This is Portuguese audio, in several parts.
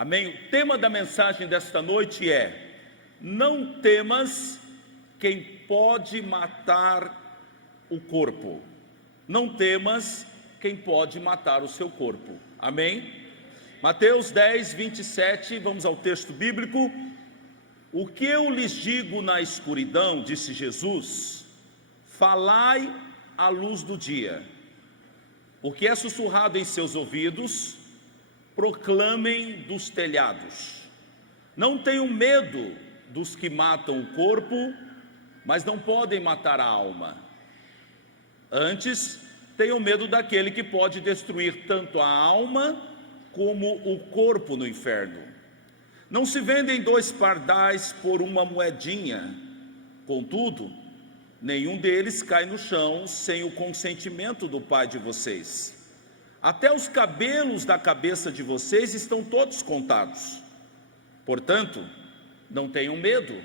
Amém? O tema da mensagem desta noite é: não temas quem pode matar o corpo. Não temas quem pode matar o seu corpo. Amém? Mateus 10, 27, vamos ao texto bíblico. O que eu lhes digo na escuridão, disse Jesus, falai à luz do dia. O que é sussurrado em seus ouvidos, proclamem dos telhados. Não tenham medo dos que matam o corpo, mas não podem matar a alma. Antes, tenham medo daquele que pode destruir tanto a alma como o corpo no inferno. Não se vendem 2 pardais por uma moedinha. Contudo, nenhum deles cai no chão sem o consentimento do Pai de vocês. Até os cabelos da cabeça de vocês estão todos contados. Portanto, não tenham medo.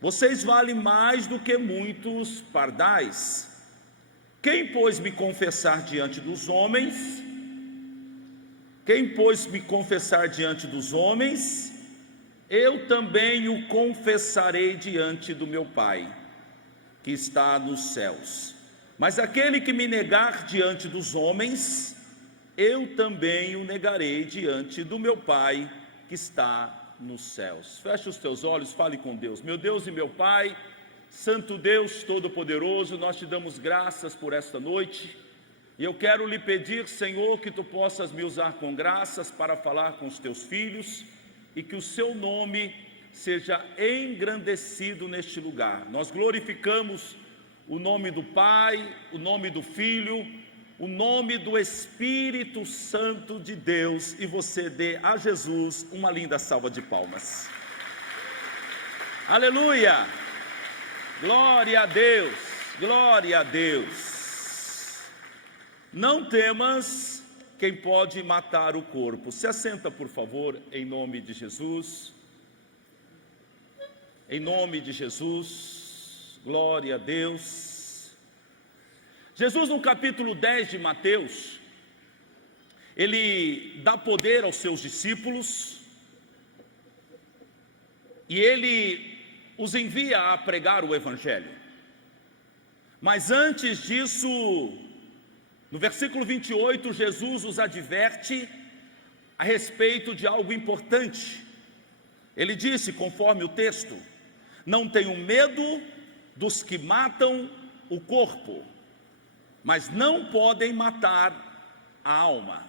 Vocês valem mais do que muitos pardais. Quem, pois, me confessar diante dos homens? Quem, pois, me confessar diante dos homens, eu também o confessarei diante do meu Pai, que está nos céus. Mas aquele que me negar diante dos homens, eu também o negarei diante do meu Pai, que está nos céus. Feche os teus olhos, fale com Deus. Meu Deus e meu Pai, Santo Deus Todo-Poderoso, nós te damos graças por esta noite. E eu quero lhe pedir, Senhor, que tu possas me usar com graças para falar com os teus filhos e que o seu nome seja engrandecido neste lugar. Nós glorificamos o nome do Pai, o nome do Filho, o nome do Espírito Santo de Deus, e você dê a Jesus uma linda salva de palmas. Aleluia! Glória a Deus, glória a Deus. Não temas quem pode matar o corpo. Se assenta, por favor, em nome de Jesus. Em nome de Jesus, glória a Deus. Jesus, no capítulo 10 de Mateus, ele dá poder aos seus discípulos e ele os envia a pregar o Evangelho. Mas antes disso, no versículo 28, Jesus os adverte a respeito de algo importante. Ele disse, conforme o texto: não tenham medo dos que matam o corpo, mas não podem matar a alma.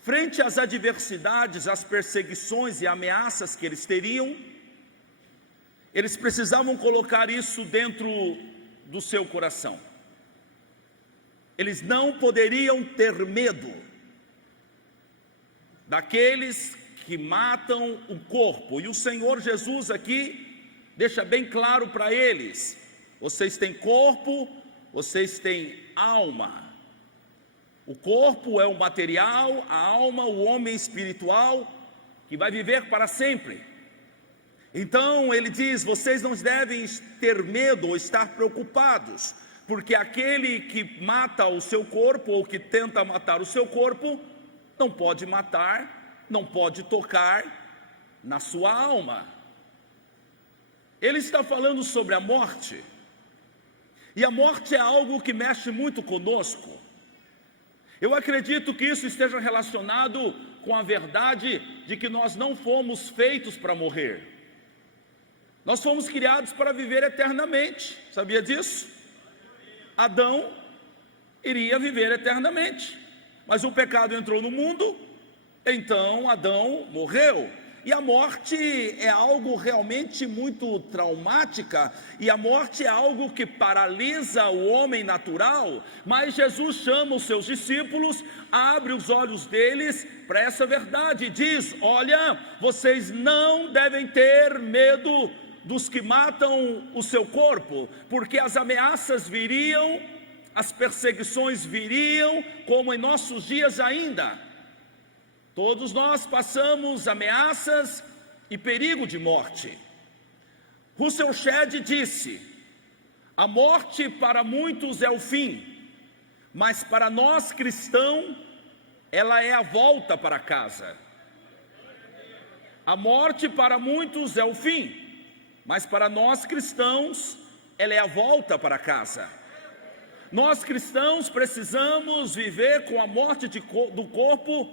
Frente às adversidades, às perseguições e ameaças que eles teriam, eles precisavam colocar isso dentro do seu coração. Eles não poderiam ter medo daqueles que matam o corpo. E o Senhor Jesus aqui deixa bem claro para eles: vocês têm corpo, vocês têm alma. O corpo é o material, a alma, o homem espiritual, que vai viver para sempre. Então ele diz: vocês não devem ter medo ou estar preocupados, porque aquele que mata o seu corpo, ou que tenta matar o seu corpo, não pode matar, não pode tocar na sua alma. Ele está falando sobre a morte, e a morte é algo que mexe muito conosco. Eu acredito que isso esteja relacionado com a verdade de que nós não fomos feitos para morrer. Nós fomos criados para viver eternamente, sabia disso? Adão iria viver eternamente, mas o pecado entrou no mundo, então Adão morreu. E a morte é algo realmente muito traumática, e a morte é algo que paralisa o homem natural, mas Jesus chama os seus discípulos, abre os olhos deles para essa verdade, e diz: olha, vocês não devem ter medo dos que matam o seu corpo, porque as ameaças viriam, as perseguições viriam, como em nossos dias ainda. Todos nós passamos ameaças e perigo de morte. Russell Shedd disse: a morte para muitos é o fim, mas para nós cristãos, ela é a volta para casa. A morte para muitos é o fim, mas para nós cristãos, ela é a volta para casa. Nós cristãos precisamos viver com a morte do corpo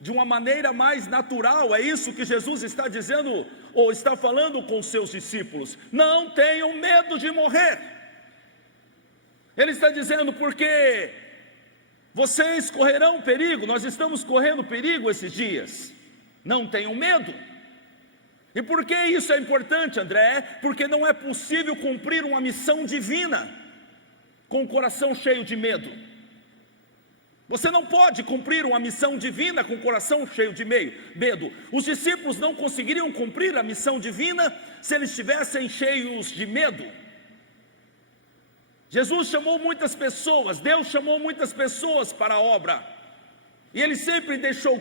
de uma maneira mais natural. É isso que Jesus está dizendo, ou está falando com os seus discípulos. Não tenham medo de morrer. Ele está dizendo, porque vocês correrão perigo. Nós estamos correndo perigo esses dias. Não tenham medo. E por que isso é importante, André? Porque não é possível cumprir uma missão divina com o coração cheio de medo. Você não pode cumprir uma missão divina com o coração cheio de medo. Os discípulos não conseguiriam cumprir a missão divina se eles estivessem cheios de medo. Jesus chamou muitas pessoas, Deus chamou muitas pessoas para a obra, e Ele sempre deixou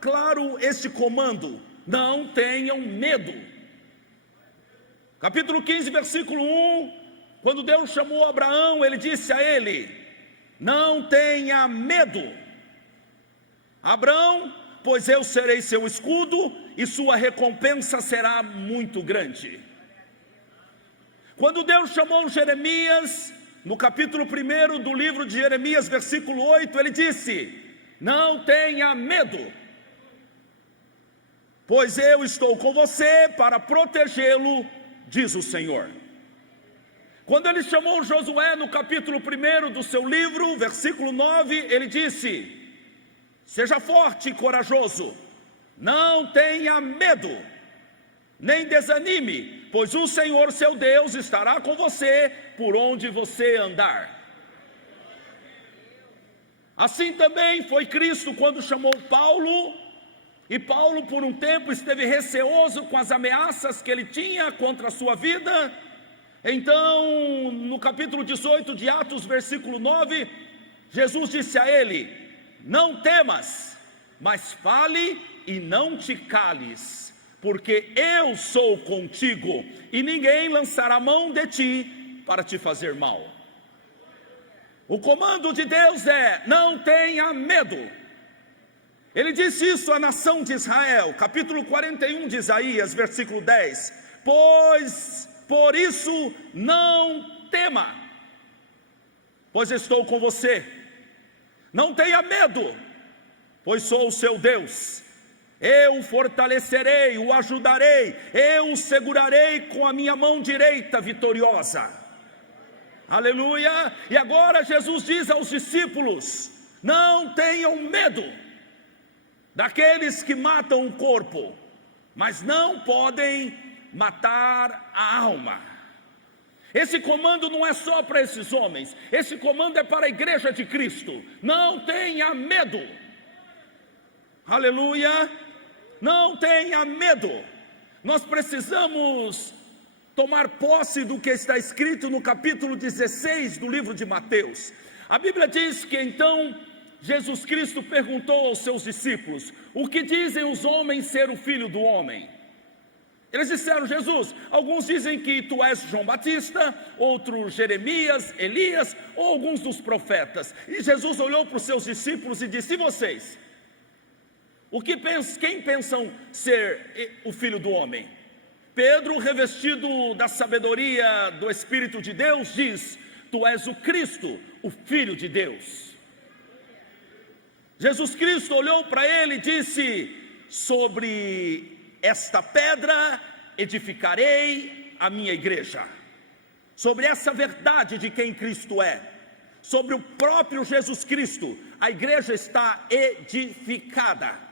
claro este comando: não tenham medo. Capítulo 15, versículo 1, quando Deus chamou Abraão, Ele disse a ele: não tenha medo, Abraão, pois eu serei seu escudo e sua recompensa será muito grande. Quando Deus chamou Jeremias, no capítulo 1 do livro de Jeremias, versículo 8, Ele disse: não tenha medo, pois eu estou com você para protegê-lo, diz o Senhor. Quando Ele chamou Josué, no capítulo 1 do seu livro, versículo 9, Ele disse: seja forte e corajoso, não tenha medo, nem desanime, pois o Senhor seu Deus estará com você por onde você andar. Assim também foi Cristo quando chamou Paulo, e Paulo por um tempo esteve receoso com as ameaças que ele tinha contra a sua vida. Então, no capítulo 18 de Atos, versículo 9, Jesus disse a ele: não temas, mas fale e não te cales, porque eu sou contigo, e ninguém lançará mão de ti para te fazer mal. O comando de Deus é: não tenha medo. Ele disse isso à nação de Israel, capítulo 41 de Isaías, versículo 10: por isso não tema, pois estou com você. Não tenha medo, pois sou o seu Deus. Eu o fortalecerei, o ajudarei, eu o segurarei com a minha mão direita vitoriosa. Aleluia! E agora Jesus diz aos discípulos: não tenham medo daqueles que matam o corpo, mas não podem matar a alma. Esse comando não é só para esses homens, esse comando é para a igreja de Cristo. Não tenha medo. Aleluia! Não tenha medo. Nós precisamos tomar posse do que está escrito no capítulo 16 do livro de Mateus. A Bíblia diz que então Jesus Cristo perguntou aos seus discípulos: o que dizem os homens ser o Filho do Homem? Eles disseram: Jesus, alguns dizem que tu és João Batista, outros Jeremias, Elias, ou alguns dos profetas. E Jesus olhou para os seus discípulos e disse: e vocês? Quem pensam ser o Filho do Homem? Pedro, revestido da sabedoria do Espírito de Deus, diz: tu és o Cristo, o Filho de Deus. Jesus Cristo olhou para ele e disse: sobre esta pedra edificarei a minha igreja. Sobre essa verdade de quem Cristo é, sobre o próprio Jesus Cristo, a igreja está edificada.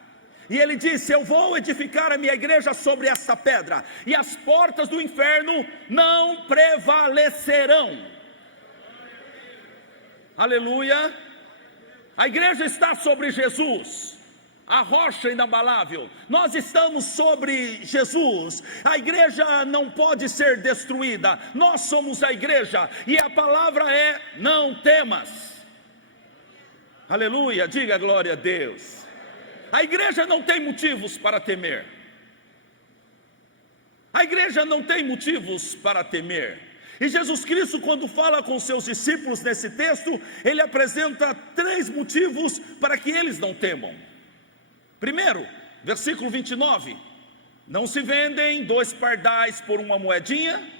E ele disse: eu vou edificar a minha igreja sobre esta pedra, e as portas do inferno não prevalecerão. Aleluia! A igreja está sobre Jesus, a rocha inabalável. Nós estamos sobre Jesus. A igreja não pode ser destruída. Nós somos a igreja, e a palavra é: não temas. Aleluia, diga glória a Deus. A igreja não tem motivos para temer. A igreja não tem motivos para temer. E Jesus Cristo, quando fala com seus discípulos nesse texto, ele apresenta 3 motivos para que eles não temam. Primeiro, versículo 29, Não se vendem 2 pardais por uma moedinha?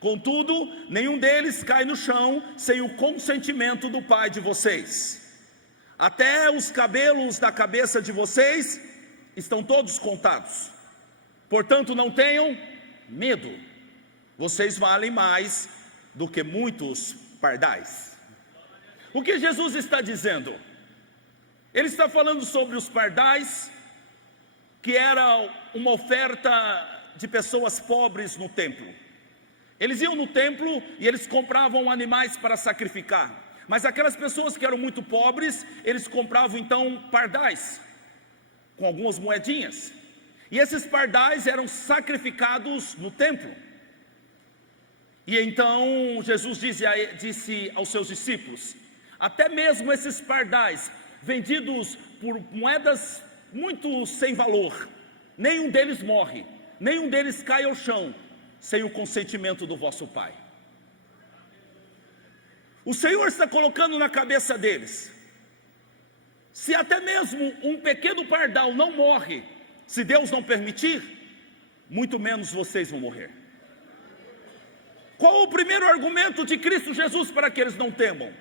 Contudo, nenhum deles cai no chão sem o consentimento do Pai de vocês. Até os cabelos da cabeça de vocês estão todos contados. Portanto, não tenham medo. Vocês valem mais do que muitos pardais. O que Jesus está dizendo? Ele está falando sobre os pardais, que era uma oferta de pessoas pobres no templo. Eles iam no templo e eles compravam animais para sacrificar. Mas aquelas pessoas que eram muito pobres, eles compravam então pardais, com algumas moedinhas. E esses pardais eram sacrificados no templo. E então Jesus disse aos seus discípulos: até mesmo esses pardais, vendidos por moedas muito sem valor, nenhum deles morre, nenhum deles cai ao chão, sem o consentimento do vosso Pai. O Senhor está colocando na cabeça deles: se até mesmo um pequeno pardal não morre, se Deus não permitir, muito menos vocês vão morrer. Qual o primeiro argumento de Cristo Jesus para que eles não temam?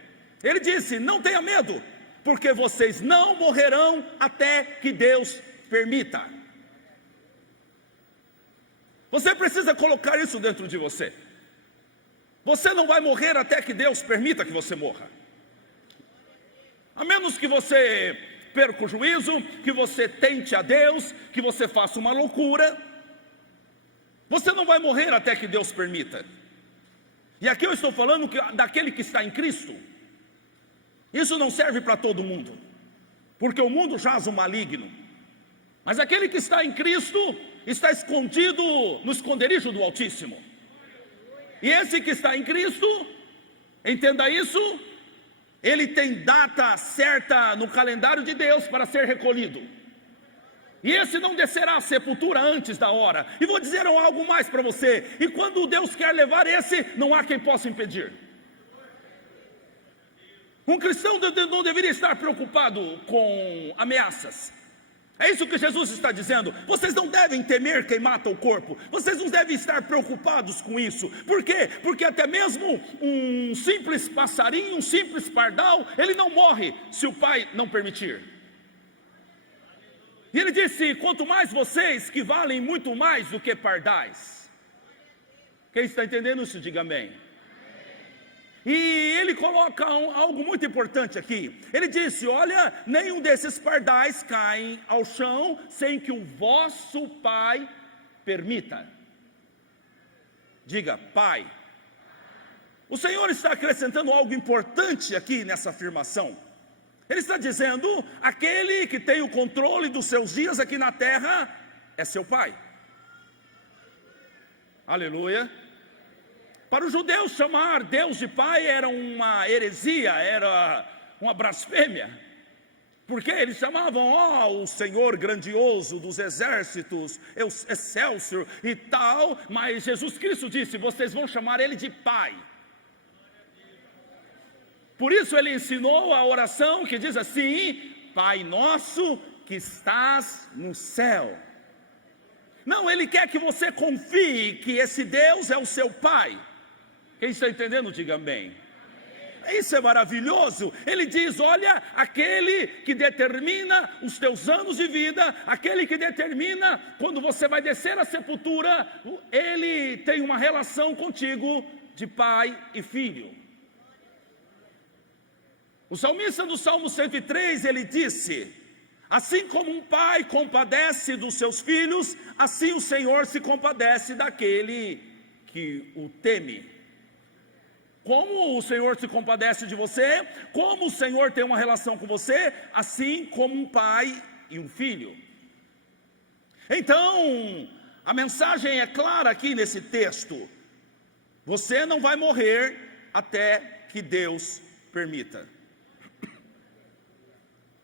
Ele disse: não tenha medo, porque vocês não morrerão até que Deus permita. Você precisa colocar isso dentro de você. Você não vai morrer até que Deus permita que você morra. A menos que você perca o juízo, que você tente a Deus, que você faça uma loucura, você não vai morrer até que Deus permita. E aqui eu estou falando daquele que está em Cristo. Isso não serve para todo mundo, porque o mundo jaz o maligno. Mas aquele que está em Cristo está escondido no esconderijo do Altíssimo. E esse que está em Cristo, entenda isso, ele tem data certa no calendário de Deus para ser recolhido. E esse não descerá à sepultura antes da hora. E vou dizer algo mais para você: e quando Deus quer levar esse, não há quem possa impedir. Um cristão não deveria estar preocupado com ameaças. É isso que Jesus está dizendo. Vocês não devem temer quem mata o corpo. Vocês não devem estar preocupados com isso. Por quê? Porque até mesmo um simples passarinho, um simples pardal, ele não morre se o Pai não permitir. E ele disse: quanto mais vocês, que valem muito mais do que pardais. Quem está entendendo isso, diga amém. E ele coloca algo muito importante aqui. Ele disse: olha, nenhum desses pardais caem ao chão sem que o vosso Pai permita. Diga, Pai. O Senhor está acrescentando algo importante aqui nessa afirmação. Ele está dizendo: aquele que tem o controle dos seus dias aqui na terra é seu Pai. Aleluia. Para os judeus, chamar Deus de Pai era uma heresia, era uma blasfêmia. Porque eles chamavam o Senhor grandioso dos exércitos, Excelsior e tal. Mas Jesus Cristo disse: vocês vão chamar Ele de Pai. Por isso Ele ensinou a oração que diz assim: Pai nosso que estás no céu. Não, Ele quer que você confie que esse Deus é o seu Pai. Quem está entendendo, diga amém. Isso é maravilhoso. Ele diz: olha, aquele que determina os teus anos de vida, aquele que determina quando você vai descer à sepultura, ele tem uma relação contigo de pai e filho. O salmista do Salmo 103, ele disse: assim como um pai compadece dos seus filhos, assim o Senhor se compadece daquele que o teme. Como o Senhor se compadece de você, como o Senhor tem uma relação com você, assim como um pai e um filho. Então, a mensagem é clara aqui nesse texto: você não vai morrer até que Deus permita.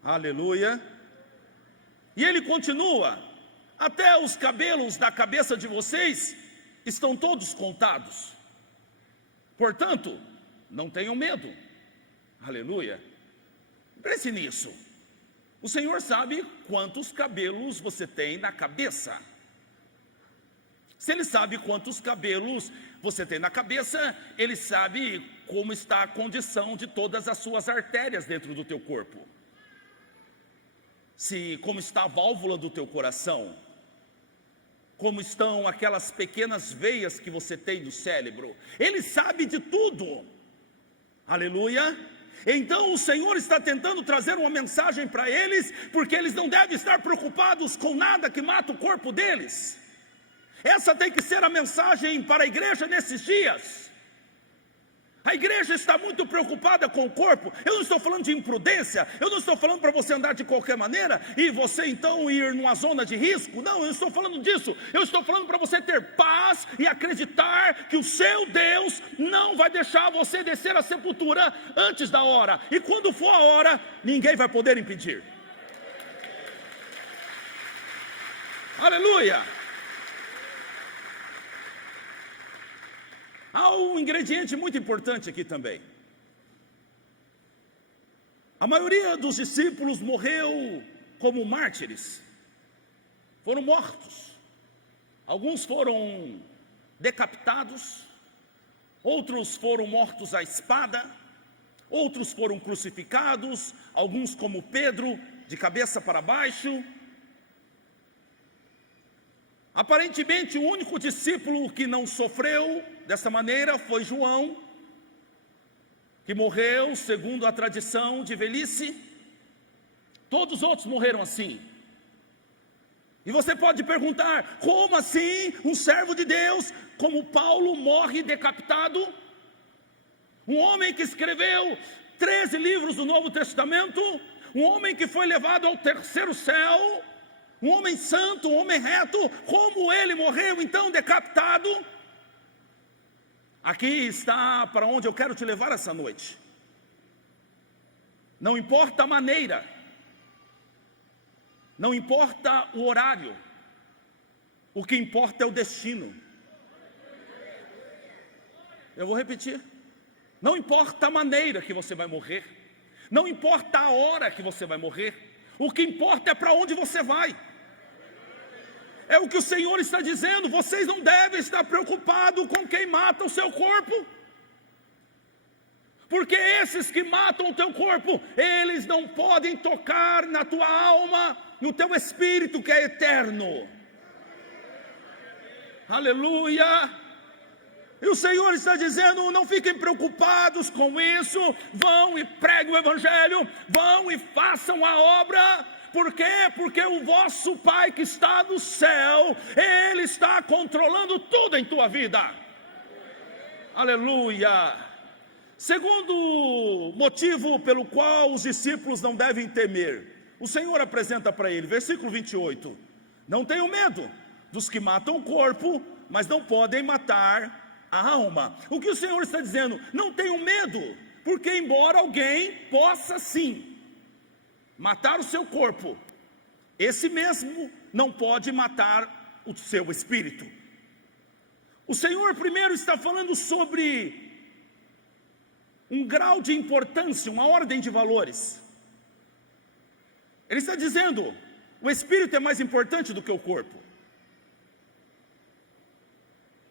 Aleluia. E ele continua: até os cabelos da cabeça de vocês estão todos contados. Portanto, não tenham medo. Aleluia. Pense nisso. O Senhor sabe quantos cabelos você tem na cabeça. Se Ele sabe quantos cabelos você tem na cabeça, Ele sabe como está a condição de todas as suas artérias dentro do teu corpo. Como está a válvula do teu coração, como estão aquelas pequenas veias que você tem no cérebro. Ele sabe de tudo. Aleluia. Então o Senhor está tentando trazer uma mensagem para eles, porque eles não devem estar preocupados com nada que mata o corpo deles. Essa tem que ser a mensagem para a igreja nesses dias. A igreja está muito preocupada com o corpo. Eu não estou falando de imprudência, eu não estou falando para você andar de qualquer maneira e você então ir numa zona de risco. Não, eu não estou falando disso. Eu estou falando para você ter paz e acreditar que o seu Deus não vai deixar você descer à sepultura antes da hora. E quando for a hora, ninguém vai poder impedir. Aleluia! Há um ingrediente muito importante aqui também. A maioria dos discípulos morreu como mártires. Foram mortos. Alguns foram decapitados, outros foram mortos à espada, outros foram crucificados, alguns como Pedro, de cabeça para baixo. Aparentemente o único discípulo que não sofreu dessa maneira foi João, que morreu segundo a tradição de velhice. Todos os outros morreram assim. E você pode perguntar, como assim um servo de Deus como Paulo morre decapitado? Um homem que escreveu 13 livros do Novo Testamento, um homem que foi levado ao terceiro céu, um homem santo, um homem reto, como ele morreu então decapitado? Aqui está para onde eu quero te levar essa noite. Não importa a maneira, não importa o horário, o que importa é o destino. Eu vou repetir. Não importa a maneira que você vai morrer, não importa a hora que você vai morrer, o que importa é para onde você vai. É o que o Senhor está dizendo. Vocês não devem estar preocupados com quem mata o seu corpo, porque esses que matam o teu corpo, eles não podem tocar na tua alma, no teu espírito que é eterno. Aleluia. E o Senhor está dizendo, não fiquem preocupados com isso, vão e preguem o Evangelho, vão e façam a obra. Por quê? Porque o vosso Pai que está no céu, Ele está controlando tudo em tua vida. Aleluia. Segundo motivo pelo qual os discípulos não devem temer, o Senhor apresenta para ele, versículo 28, não tenham medo dos que matam o corpo, mas não podem matar a alma. O que o Senhor está dizendo? Não tenham medo, porque embora alguém possa sim matar o seu corpo, esse mesmo não pode matar o seu espírito. O Senhor primeiro está falando sobre um grau de importância, uma ordem de valores. Ele está dizendo, o espírito é mais importante do que o corpo.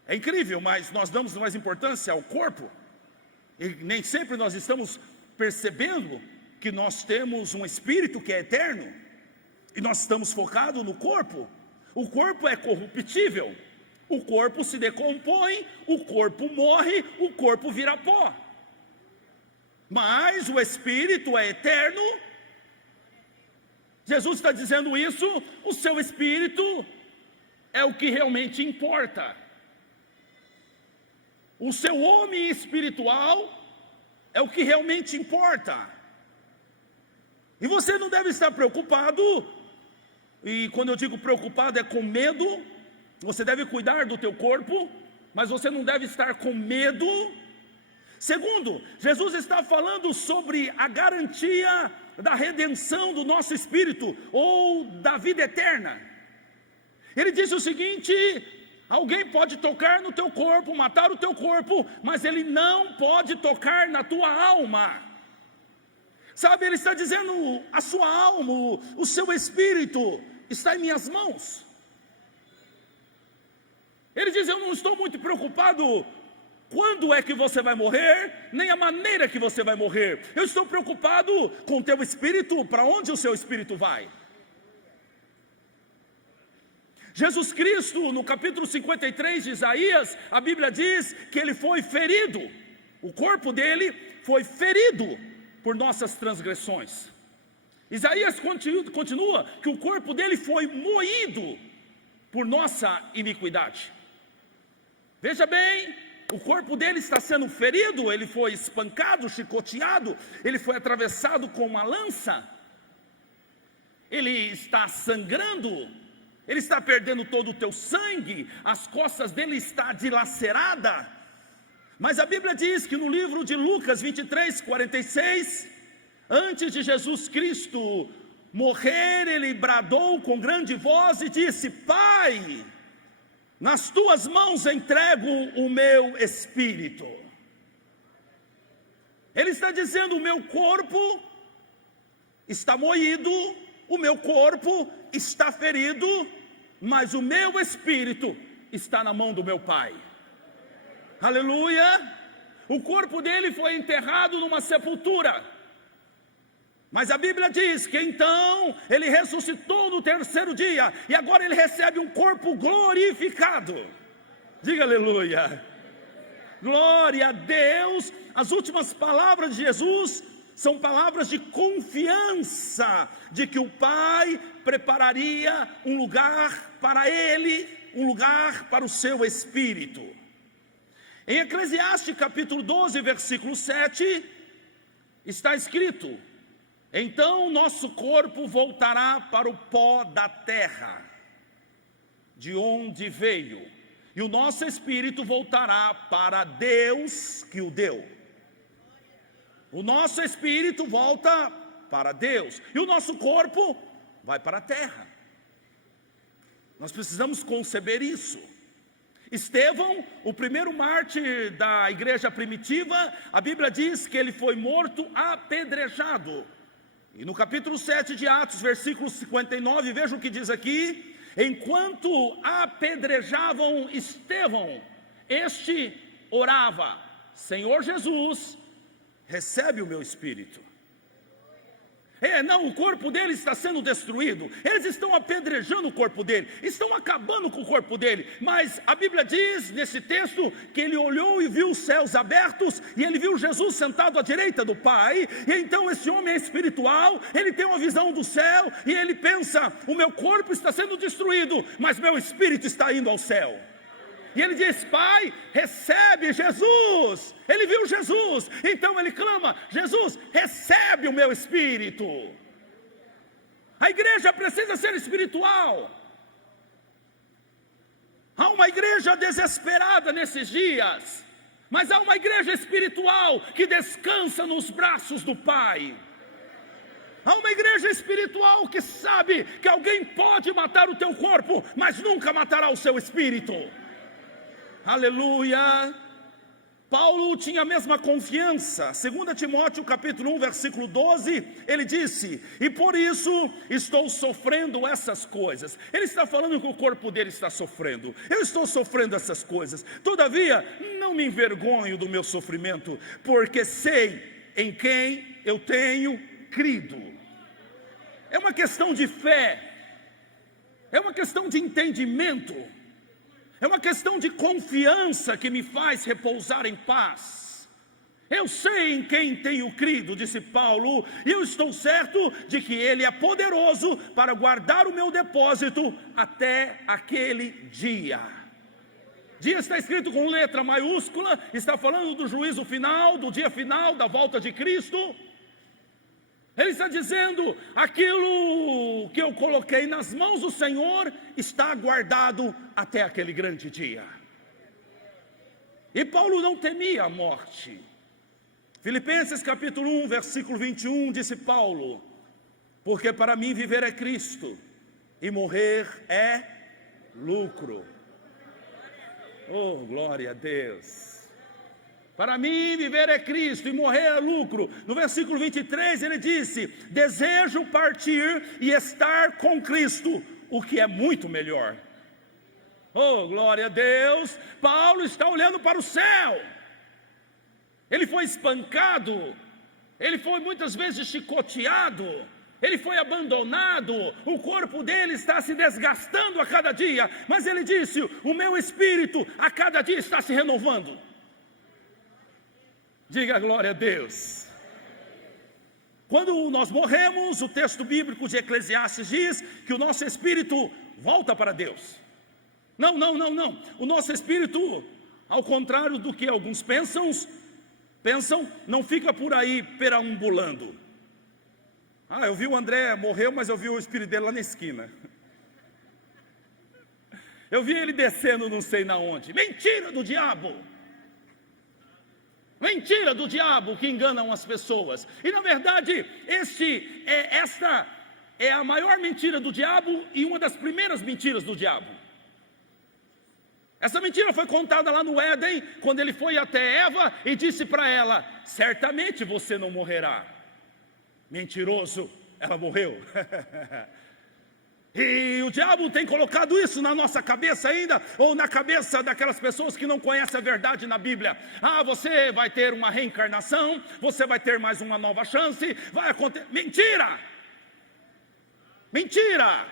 É incrível, mas nós damos mais importância ao corpo, e nem sempre nós estamos percebendo que nós temos um espírito que é eterno, e nós estamos focados no corpo. O corpo é corruptível, o corpo se decompõe, o corpo morre, o corpo vira pó. Mas o espírito é eterno. Jesus está dizendo isso, o seu espírito é o que realmente importa. O seu homem espiritual é o que realmente importa. E você não deve estar preocupado, e quando eu digo preocupado é com medo. Você deve cuidar do teu corpo, mas você não deve estar com medo. Segundo, Jesus está falando sobre a garantia da redenção do nosso espírito, ou da vida eterna. Ele diz o seguinte: alguém pode tocar no teu corpo, matar o teu corpo, mas ele não pode tocar na tua alma. Sabe, ele está dizendo, a sua alma, o seu espírito está em minhas mãos. Ele diz: eu não estou muito preocupado quando é que você vai morrer, nem a maneira que você vai morrer. Eu estou preocupado com o teu espírito, para onde o seu espírito vai. Jesus Cristo, no capítulo 53 de Isaías, a Bíblia diz que ele foi ferido. O corpo dele foi ferido por nossas transgressões. Isaías continua que o corpo dele foi moído por nossa iniquidade. Veja bem, o corpo dele está sendo ferido, ele foi espancado, chicoteado, ele foi atravessado com uma lança, ele está sangrando, ele está perdendo todo o teu sangue, as costas dele estão dilaceradas. Mas a Bíblia diz que no livro de Lucas 23, 46, antes de Jesus Cristo morrer, ele bradou com grande voz e disse: Pai, nas tuas mãos entrego o meu espírito. Ele está dizendo: o meu corpo está moído, o meu corpo está ferido, mas o meu espírito está na mão do meu Pai. Aleluia! O corpo dele foi enterrado numa sepultura, mas a Bíblia diz que então ele ressuscitou no terceiro dia, e agora ele recebe um corpo glorificado. Diga aleluia. Glória a Deus. As últimas palavras de Jesus são palavras de confiança, de que o Pai prepararia um lugar para ele, um lugar para o seu espírito. Em Eclesiastes capítulo 12, versículo 7, está escrito: então nosso corpo voltará para o pó da terra, de onde veio, e o nosso espírito voltará para Deus que o deu. O nosso espírito volta para Deus, e o nosso corpo vai para a terra. Nós precisamos conceber isso. Estevão, o primeiro mártir da igreja primitiva, a Bíblia diz que ele foi morto apedrejado. E no capítulo 7 de Atos, versículo 59, veja o que diz aqui: enquanto apedrejavam Estevão, este orava: Senhor Jesus, recebe o meu espírito. Não, o corpo dele está sendo destruído, eles estão apedrejando o corpo dele, estão acabando com o corpo dele, mas a Bíblia diz nesse texto que ele olhou e viu os céus abertos, e ele viu Jesus sentado à direita do Pai, e então esse homem é espiritual, ele tem uma visão do céu, e ele pensa: o meu corpo está sendo destruído, mas meu espírito está indo ao céu. E ele diz: Pai, recebe Jesus. Ele viu Jesus, então ele clama: Jesus, recebe o meu espírito. A igreja precisa ser espiritual. Há uma igreja desesperada nesses dias, mas há uma igreja espiritual que descansa nos braços do Pai. Há uma igreja espiritual que sabe que alguém pode matar o teu corpo, mas nunca matará o seu espírito. Aleluia. Paulo tinha a mesma confiança. 2 Timóteo capítulo 1, versículo 12, ele disse: e por isso estou sofrendo essas coisas. Ele está falando que o corpo dele está sofrendo. Eu estou sofrendo essas coisas, todavia não me envergonho do meu sofrimento, porque sei em quem eu tenho crido. É uma questão de fé, é uma questão de entendimento, é uma questão de confiança que me faz repousar em paz. Eu sei em quem tenho crido, disse Paulo, e eu estou certo de que Ele é poderoso para guardar o meu depósito até aquele dia. Dia está escrito com letra maiúscula, está falando do juízo final, do dia final, da volta de Cristo. Ele está dizendo: aquilo que eu coloquei nas mãos do Senhor está guardado até aquele grande dia. E Paulo não temia a morte. Filipenses capítulo 1, versículo 21, disse Paulo: porque para mim viver é Cristo, e morrer é lucro. Oh, glória a Deus! Para mim viver é Cristo e morrer é lucro. No versículo 23 ele disse: desejo partir e estar com Cristo, o que é muito melhor. Oh, glória a Deus! Paulo está olhando para o céu. Ele foi espancado, ele foi muitas vezes chicoteado, ele foi abandonado, o corpo dele está se desgastando a cada dia, mas ele disse: o meu espírito a cada dia está se renovando. Diga glória a Deus. Quando nós morremos, o texto bíblico de Eclesiastes diz que o nosso espírito volta para Deus. Não. O nosso espírito, ao contrário do que alguns pensam, não fica por aí perambulando. Eu vi o André morreu, mas eu vi o espírito dele lá na esquina. Eu vi ele descendo não sei na onde. Mentira do diabo! Mentira do diabo que enganam as pessoas. E na verdade, esta é a maior mentira do diabo e uma das primeiras mentiras do diabo. Essa mentira foi contada lá no Éden, quando ele foi até Eva e disse para ela: certamente você não morrerá. Mentiroso, ela morreu. E o diabo tem colocado isso na nossa cabeça ainda, ou na cabeça daquelas pessoas que não conhecem a verdade na Bíblia. Você vai ter uma reencarnação, você vai ter mais uma nova chance, vai acontecer. Mentira! Mentira!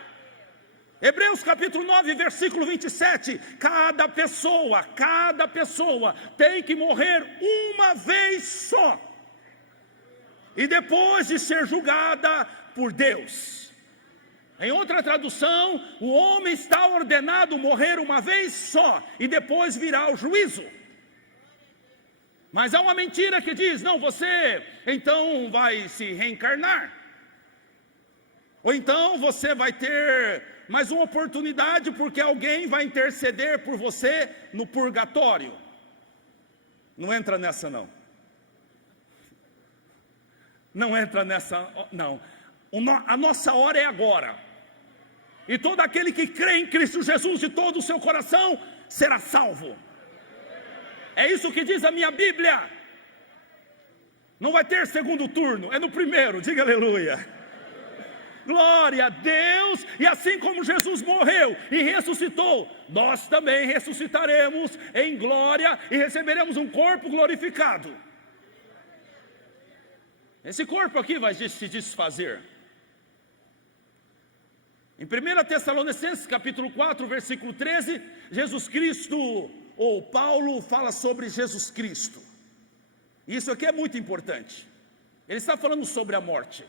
Hebreus capítulo 9, versículo 27, cada pessoa tem que morrer uma vez só, e depois de ser julgada por Deus. Em outra tradução, o homem está ordenado morrer uma vez só, e depois virá o juízo. Mas há uma mentira que diz: não, você então vai se reencarnar, ou então você vai ter mais uma oportunidade, porque alguém vai interceder por você no purgatório. Não entra nessa não. Não entra nessa, não. A nossa hora é agora. E todo aquele que crê em Cristo Jesus de todo o seu coração será salvo. É isso que diz a minha Bíblia. Não vai ter segundo turno, é no primeiro, diga aleluia. Glória a Deus. E assim como Jesus morreu e ressuscitou, nós também ressuscitaremos em glória e receberemos um corpo glorificado. Esse corpo aqui vai se desfazer. Em 1 Tessalonicenses capítulo 4, versículo 13, Jesus Cristo, ou Paulo, fala sobre Jesus Cristo. Isso aqui é muito importante. Ele está falando sobre a morte.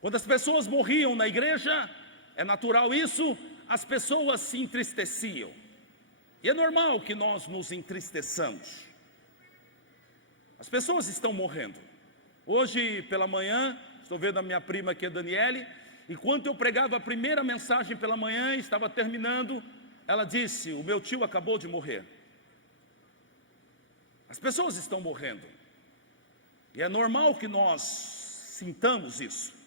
Quando as pessoas morriam na igreja, é natural isso, as pessoas se entristeciam. E é normal que nós nos entristeçamos. As pessoas estão morrendo. Hoje pela manhã, estou vendo a minha prima aqui, a Daniele. Enquanto eu pregava a primeira mensagem pela manhã, estava terminando, ela disse: o meu tio acabou de morrer. As pessoas estão morrendo. E é normal que nós sintamos isso.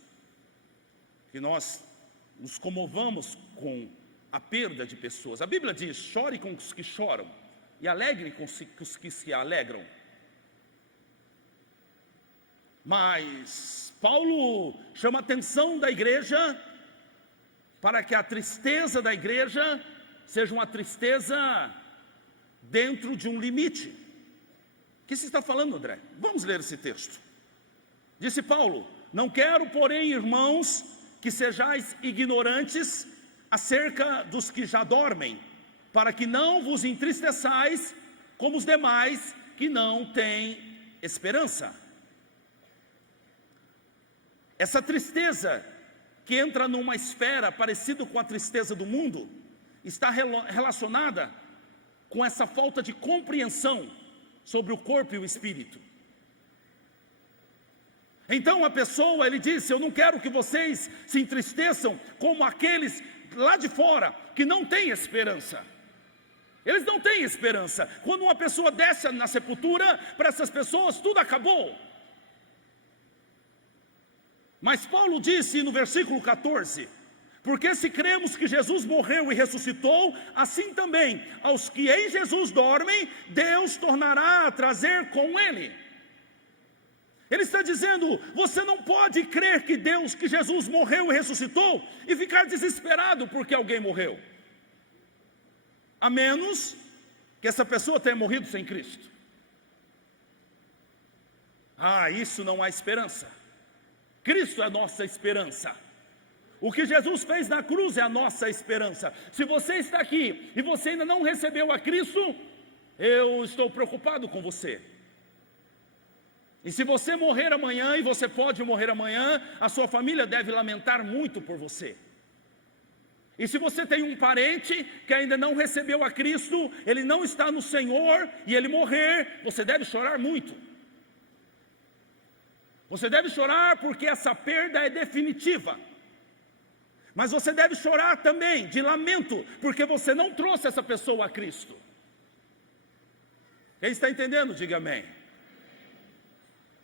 Que nós nos comovamos com a perda de pessoas. A Bíblia diz: chore com os que choram e alegre com os que se alegram. Mas Paulo chama a atenção da igreja para que a tristeza da igreja seja uma tristeza dentro de um limite. O que se está falando, André? Vamos ler esse texto. Disse Paulo: não quero, porém, irmãos, que sejais ignorantes acerca dos que já dormem, para que não vos entristeçais como os demais que não têm esperança. Essa tristeza que entra numa esfera parecida com a tristeza do mundo, está relacionada com essa falta de compreensão sobre o corpo e o espírito. Então a pessoa, ele disse: eu não quero que vocês se entristeçam como aqueles lá de fora que não têm esperança. Eles não têm esperança. Quando uma pessoa desce na sepultura, para essas pessoas tudo acabou. Mas Paulo disse no versículo 14: porque se cremos que Jesus morreu e ressuscitou, assim também aos que em Jesus dormem, Deus tornará a trazer com ele. Ele está dizendo: você não pode crer que Jesus morreu e ressuscitou e ficar desesperado porque alguém morreu. a menos que essa pessoa tenha morrido sem Cristo. Isso não há esperança. Cristo é a nossa esperança. O que Jesus fez na cruz é a nossa esperança. Se você está aqui e você ainda não recebeu a Cristo, eu estou preocupado com você. E se você morrer amanhã, e você pode morrer amanhã, a sua família deve lamentar muito por você. E se você tem um parente que ainda não recebeu a Cristo, ele não está no Senhor, e ele morrer, você deve chorar muito. Você deve chorar porque essa perda é definitiva. Mas você deve chorar também de lamento, porque você não trouxe essa pessoa a Cristo. Quem está entendendo, diga amém.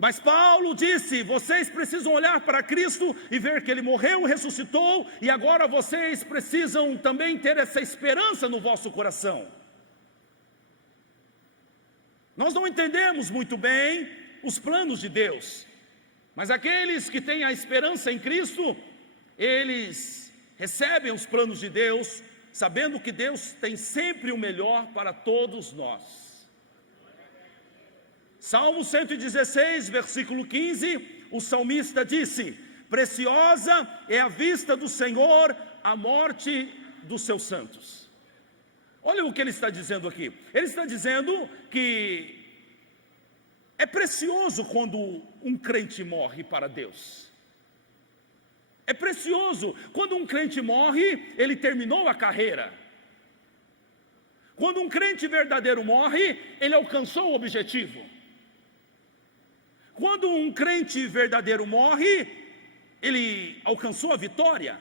Mas Paulo disse, vocês precisam olhar para Cristo e ver que Ele morreu, ressuscitou, e agora vocês precisam também ter essa esperança no vosso coração. Nós não entendemos muito bem os planos de Deus, mas aqueles que têm a esperança em Cristo, eles recebem os planos de Deus, sabendo que Deus tem sempre o melhor para todos nós. Salmo 116, versículo 15, o salmista disse, preciosa é a vista do Senhor a morte dos seus santos. Olha o que ele está dizendo aqui. Ele está dizendo que é precioso quando um crente morre para Deus. É precioso quando um crente morre, ele terminou a carreira. Quando um crente verdadeiro morre, ele alcançou o objetivo. Quando um crente verdadeiro morre, ele alcançou a vitória.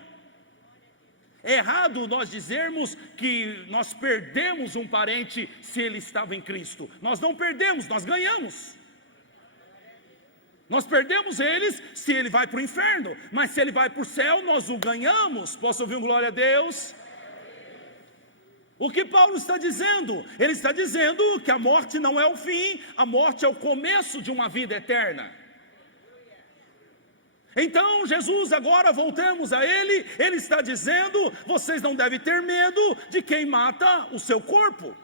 É errado nós dizermos que nós perdemos um parente se ele estava em Cristo. Nós não perdemos, nós ganhamos. Nós perdemos eles se ele vai para o inferno, mas se ele vai para o céu, nós o ganhamos. Posso ouvir um glória a Deus? O que Paulo está dizendo? Ele está dizendo que a morte não é o fim, a morte é o começo de uma vida eterna. Então Jesus, agora voltamos a Ele, Ele está dizendo, vocês não devem ter medo de quem mata o seu corpo,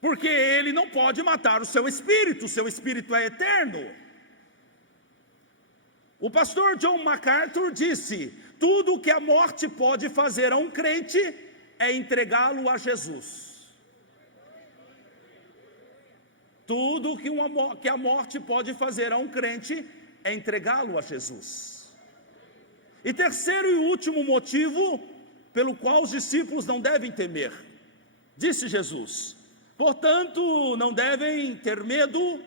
porque Ele não pode matar o seu espírito é eterno. O pastor John MacArthur disse, tudo o que a morte pode fazer a um crente é entregá-lo a Jesus. Tudo que a morte pode fazer a um crente é entregá-lo a Jesus. E terceiro e último motivo pelo qual os discípulos não devem temer, disse Jesus, portanto não devem ter medo,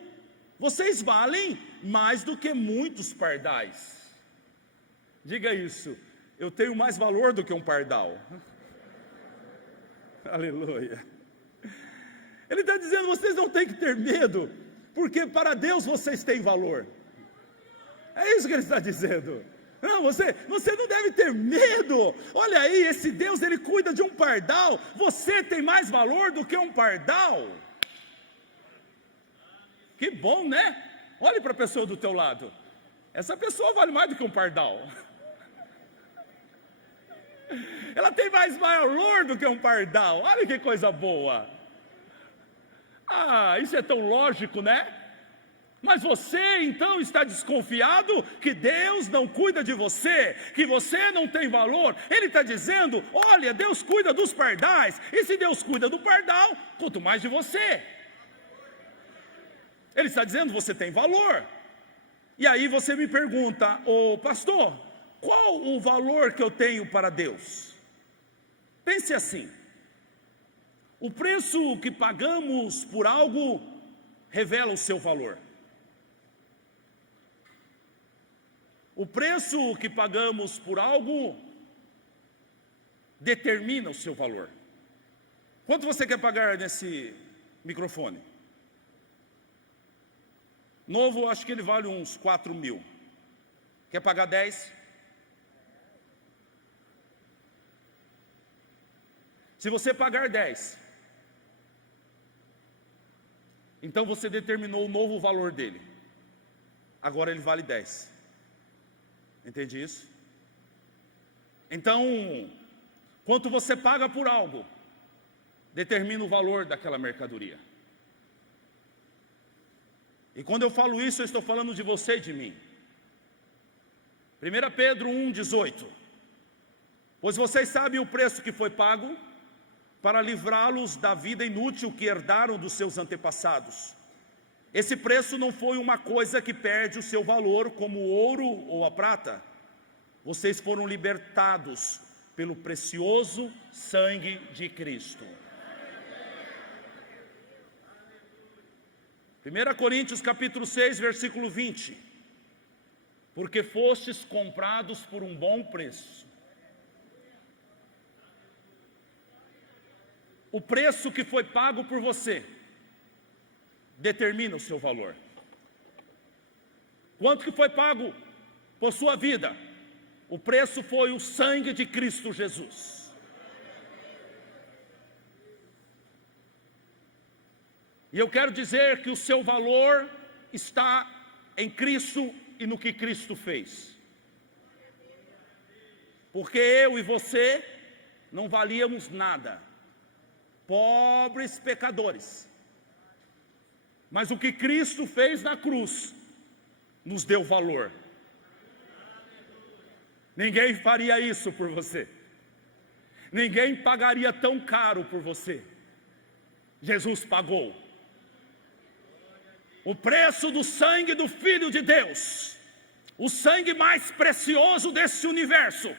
vocês valem mais do que muitos pardais. Diga isso, eu tenho mais valor do que um pardal. Aleluia. Ele está dizendo, vocês não têm que ter medo, porque para Deus vocês têm valor. É isso que ele está dizendo. Não, você não deve ter medo. Olha aí, esse Deus, ele cuida de um pardal. Você tem mais valor do que um pardal. Que bom, né? Olhe para a pessoa do teu lado. Essa pessoa vale mais do que um pardal. Ela tem mais valor do que um pardal. Olha que coisa boa. Isso é tão lógico, né? Mas você então está desconfiado que Deus não cuida de você, que você não tem valor. Ele está dizendo, olha, Deus cuida dos pardais, e se Deus cuida do pardal, quanto mais de você. Ele está dizendo, você tem valor. E aí você me pergunta, pastor, qual o valor que eu tenho para Deus? Pense assim, o preço que pagamos por algo revela o seu valor. O preço que pagamos por algo determina o seu valor. Quanto você quer pagar nesse microfone? Novo, acho que ele vale uns 4.000. Quer pagar 10? Se você pagar 10, então você determinou o novo valor dele. Agora ele vale 10. Entende isso? Então, quanto você paga por algo, determina o valor daquela mercadoria. E quando eu falo isso, eu estou falando de você e de mim. 1 Pedro 1,18. Pois vocês sabem o preço que foi pago para livrá-los da vida inútil que herdaram dos seus antepassados. Esse preço não foi uma coisa que perde o seu valor, como o ouro ou a prata. Vocês foram libertados pelo precioso sangue de Cristo. 1 Coríntios capítulo 6, versículo 20. Porque fostes comprados por um bom preço. O preço que foi pago por você determina o seu valor. Quanto que foi pago por sua vida? O preço foi o sangue de Cristo Jesus. E eu quero dizer que o seu valor está em Cristo e no que Cristo fez. Porque eu e você não valíamos nada, pobres pecadores. Mas o que Cristo fez na cruz nos deu valor. Ninguém faria isso por você. Ninguém pagaria tão caro por você. Jesus pagou. O preço do sangue do Filho de Deus, o sangue mais precioso desse universo,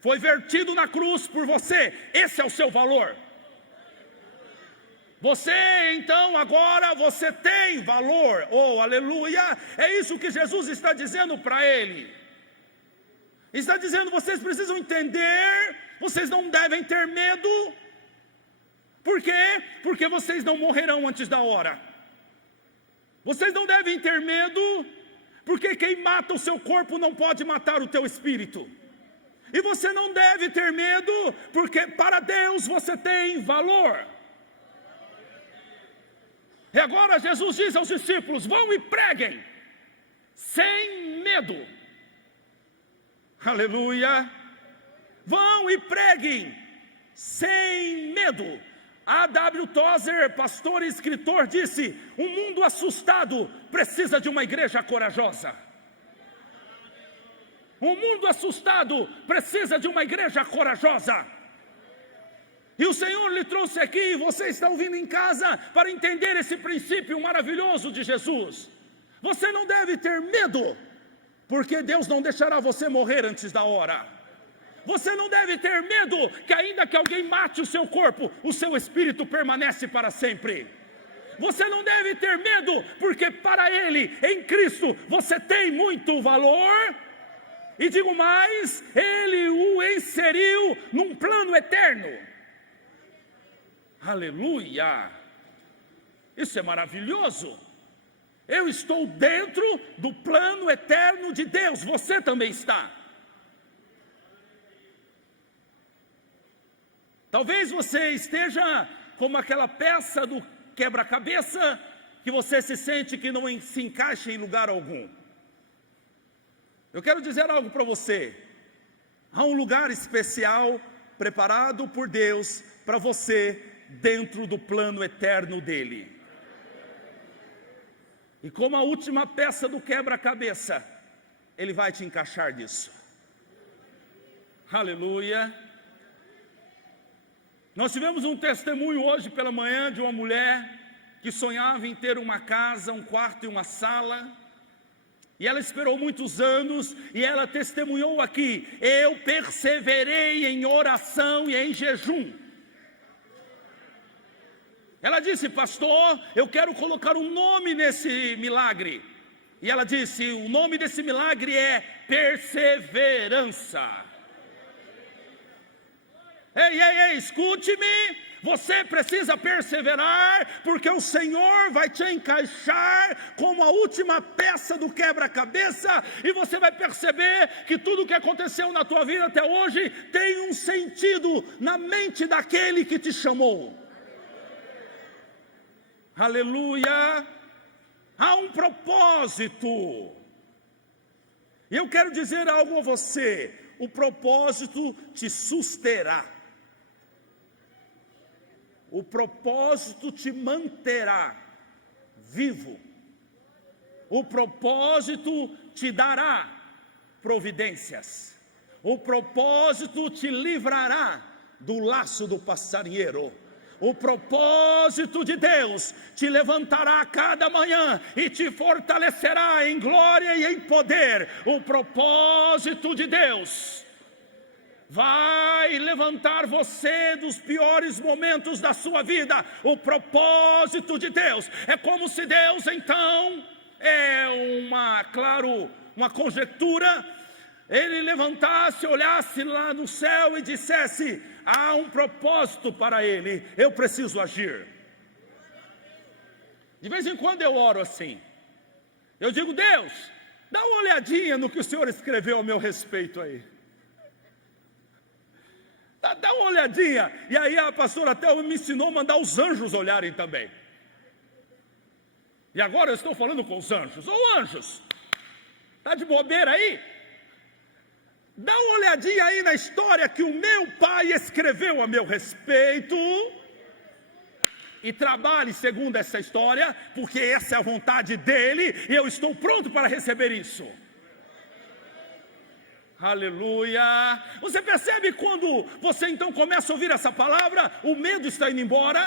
foi vertido na cruz por você. Esse é o seu valor. Você então agora você tem valor. Oh, aleluia. É isso que Jesus está dizendo para ele. Está dizendo, vocês precisam entender, vocês não devem ter medo. Por quê? Porque vocês não morrerão antes da hora. Vocês não devem ter medo, porque quem mata o seu corpo não pode matar o teu espírito. E você não deve ter medo, porque para Deus você tem valor. E agora Jesus diz aos discípulos, vão e preguem, sem medo. Aleluia. Vão e preguem, sem medo. A.W. Tozer, pastor e escritor, disse, um mundo assustado precisa de uma igreja corajosa. Um mundo assustado precisa de uma igreja corajosa. E o Senhor lhe trouxe aqui, você está ouvindo em casa, para entender esse princípio maravilhoso de Jesus. Você não deve ter medo, porque Deus não deixará você morrer antes da hora. Você não deve ter medo, que ainda que alguém mate o seu corpo, o seu espírito permanece para sempre. Você não deve ter medo, porque para Ele, em Cristo, você tem muito valor. E digo mais, Ele o inseriu num plano eterno. Aleluia! Isso é maravilhoso. Eu estou dentro do plano eterno de Deus, você também está. Talvez você esteja como aquela peça do quebra-cabeça, que você se sente que não se encaixa em lugar algum. Eu quero dizer algo para você. Há um lugar especial preparado por Deus para você, dentro do plano eterno dele. E como a última peça do quebra-cabeça, Ele vai te encaixar nisso. Aleluia. Nós tivemos um testemunho hoje pela manhã de uma mulher que sonhava em ter uma casa, um quarto e uma sala. E ela esperou muitos anos e ela testemunhou aqui, eu perseverei em oração e em jejum. Ela disse, pastor, eu quero colocar um nome nesse milagre. E ela disse, o nome desse milagre é perseverança. Ei, escute-me, você precisa perseverar, porque o Senhor vai te encaixar como a última peça do quebra-cabeça, e você vai perceber que tudo que aconteceu na tua vida até hoje, tem um sentido na mente daquele que te chamou. Aleluia, há um propósito. E eu quero dizer algo a você, o propósito te susterá. O propósito te manterá vivo. O propósito te dará providências. O propósito te livrará do laço do passarinheiro. O propósito de Deus te levantará a cada manhã e te fortalecerá em glória e em poder. O propósito de Deus vai levantar você dos piores momentos da sua vida. O propósito de Deus é como se Deus então uma conjectura, ele levantasse, olhasse lá no céu e dissesse: há um propósito para ele, eu preciso agir. De vez em quando eu oro assim, eu digo: Deus, dá uma olhadinha no que o Senhor escreveu a meu respeito aí. Dá uma olhadinha. E aí a pastora até me ensinou a mandar os anjos olharem também. E agora eu estou falando com os anjos. Ô anjos, está de bobeira aí? Dá uma olhadinha aí na história que o meu pai escreveu a meu respeito. E trabalhe segundo essa história, porque essa é a vontade dele. E eu estou pronto para receber isso. Aleluia. Você percebe quando você então começa a ouvir essa palavra, o medo está indo embora?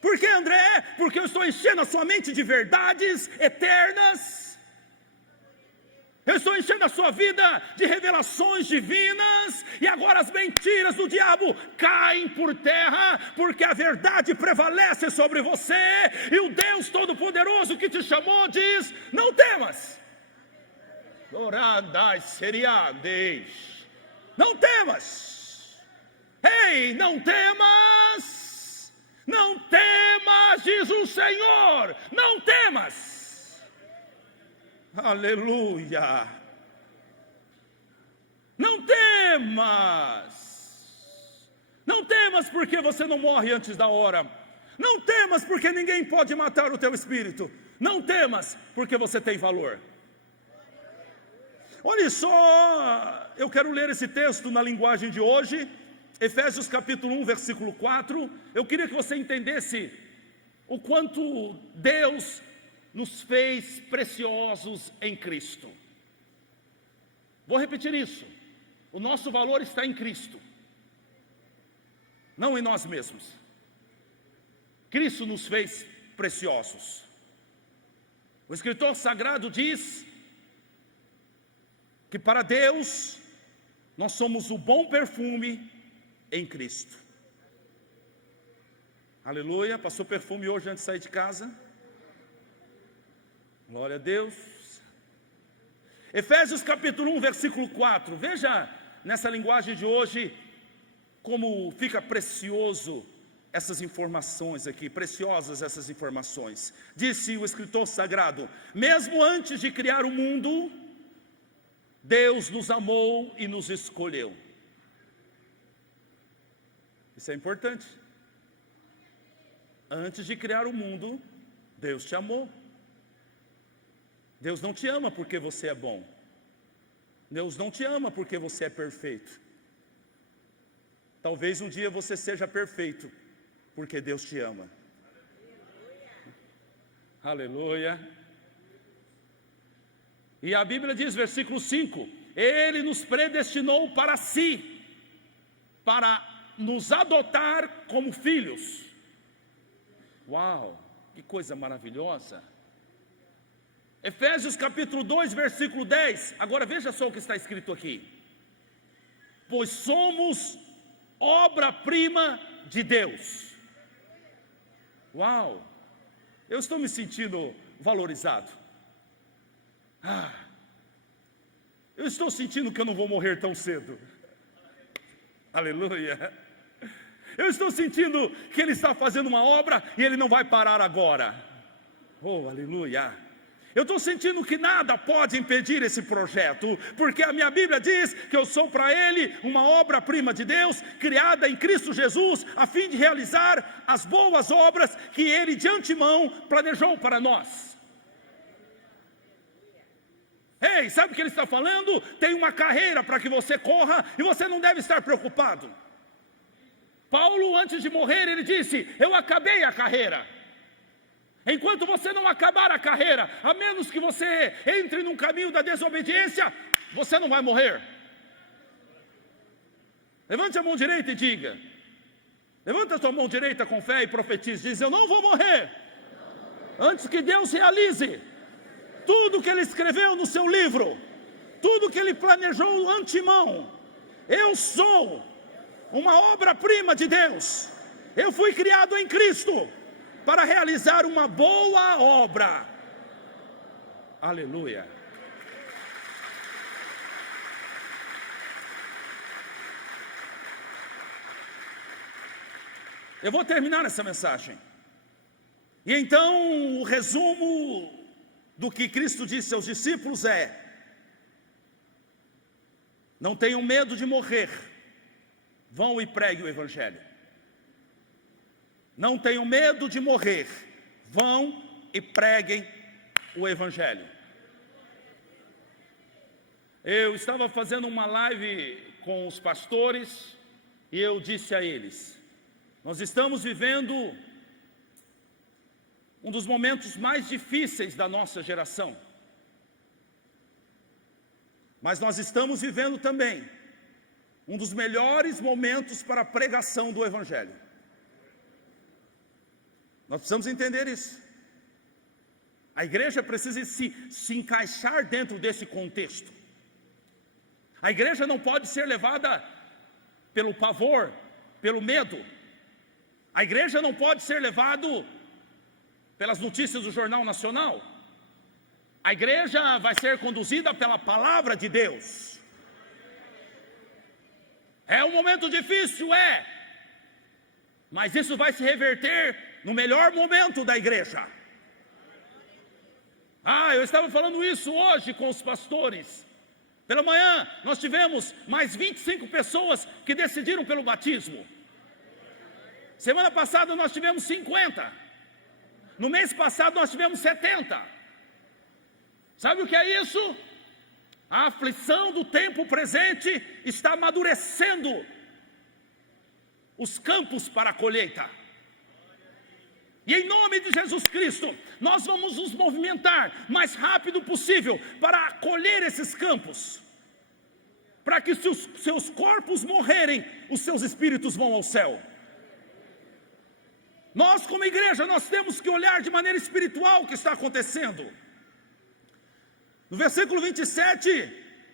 Por que, André? Porque eu estou enchendo a sua mente de verdades eternas. Eu estou enchendo a sua vida de revelações divinas. E agora as mentiras do diabo caem por terra, porque a verdade prevalece sobre você. E o Deus Todo-Poderoso que te chamou diz: não temas. Não temas. Ei, não temas. Não temas, diz o Senhor, não temas. Aleluia. Não temas. Não temas porque você não morre antes da hora. Não temas porque ninguém pode matar o teu espírito. Não temas porque você tem valor. Olha só, eu quero ler esse texto na linguagem de hoje, Efésios capítulo 1, versículo 4, eu queria que você entendesse o quanto Deus nos fez preciosos em Cristo. Vou repetir isso, o nosso valor está em Cristo, não em nós mesmos. Cristo nos fez preciosos. O escritor sagrado diz que para Deus nós somos o bom perfume em Cristo. Aleluia. Passou perfume hoje antes de sair de casa? Glória a Deus. Efésios capítulo 1, versículo 4. Veja nessa linguagem de hoje como fica precioso essas informações aqui, preciosas essas informações. Disse o escritor sagrado: mesmo antes de criar o mundo, Deus nos amou e nos escolheu. Isso é importante. Antes de criar o mundo, Deus te amou. Deus não te ama porque você é bom. Deus não te ama porque você é perfeito. Talvez um dia você seja perfeito, porque Deus te ama. Aleluia. E a Bíblia diz, versículo 5: Ele nos predestinou para si, para nos adotar como filhos. Uau, que coisa maravilhosa. Efésios capítulo 2, versículo 10. Agora veja só o que está escrito aqui: pois somos obra-prima de Deus. Uau, eu estou me sentindo valorizado. Eu estou sentindo que eu não vou morrer tão cedo. Aleluia. Eu estou sentindo que Ele está fazendo uma obra e Ele não vai parar agora. Oh, aleluia. Eu estou sentindo que nada pode impedir esse projeto, porque a minha Bíblia diz que eu sou para Ele uma obra-prima de Deus, criada em Cristo Jesus, a fim de realizar as boas obras que Ele de antemão planejou para nós. Ei, sabe o que Ele está falando? Tem uma carreira para que você corra e você não deve estar preocupado. Paulo, antes de morrer, ele disse: eu acabei a carreira. Enquanto você não acabar a carreira, a menos que você entre num caminho da desobediência, você não vai morrer. Levante a mão direita e diga. Levanta a sua mão direita com fé e profetize. Diz: eu não vou morrer antes que Deus realize tudo que Ele escreveu no seu livro, tudo que Ele planejou antemão. Eu sou uma obra-prima de Deus. Eu fui criado em Cristo para realizar uma boa obra. Aleluia. Eu vou terminar essa mensagem. E então, o resumo do que Cristo disse aos discípulos é: não tenham medo de morrer, vão e preguem o Evangelho. Não tenham medo de morrer, vão e preguem o Evangelho. Eu estava fazendo uma live com os pastores e eu disse a eles: nós estamos vivendo um dos momentos mais difíceis da nossa geração. Mas nós estamos vivendo também um dos melhores momentos para a pregação do Evangelho. Nós precisamos entender isso. A igreja precisa se encaixar dentro desse contexto. A igreja não pode ser levada pelo pavor, pelo medo. A igreja não pode ser levada pelas notícias do Jornal Nacional. A igreja vai ser conduzida pela palavra de Deus. É um momento difícil, mas isso vai se reverter no melhor momento da igreja. Eu estava falando isso hoje com os pastores. Pela manhã nós tivemos mais 25 pessoas que decidiram pelo batismo. Semana passada nós tivemos 50. No mês passado nós tivemos 70. Sabe o que é isso? A aflição do tempo presente está amadurecendo os campos para a colheita. E em nome de Jesus Cristo, nós vamos nos movimentar mais rápido possível para colher esses campos. Para que se os seus corpos morrerem, os seus espíritos vão ao céu. Nós como igreja, nós temos que olhar de maneira espiritual o que está acontecendo. No versículo 27,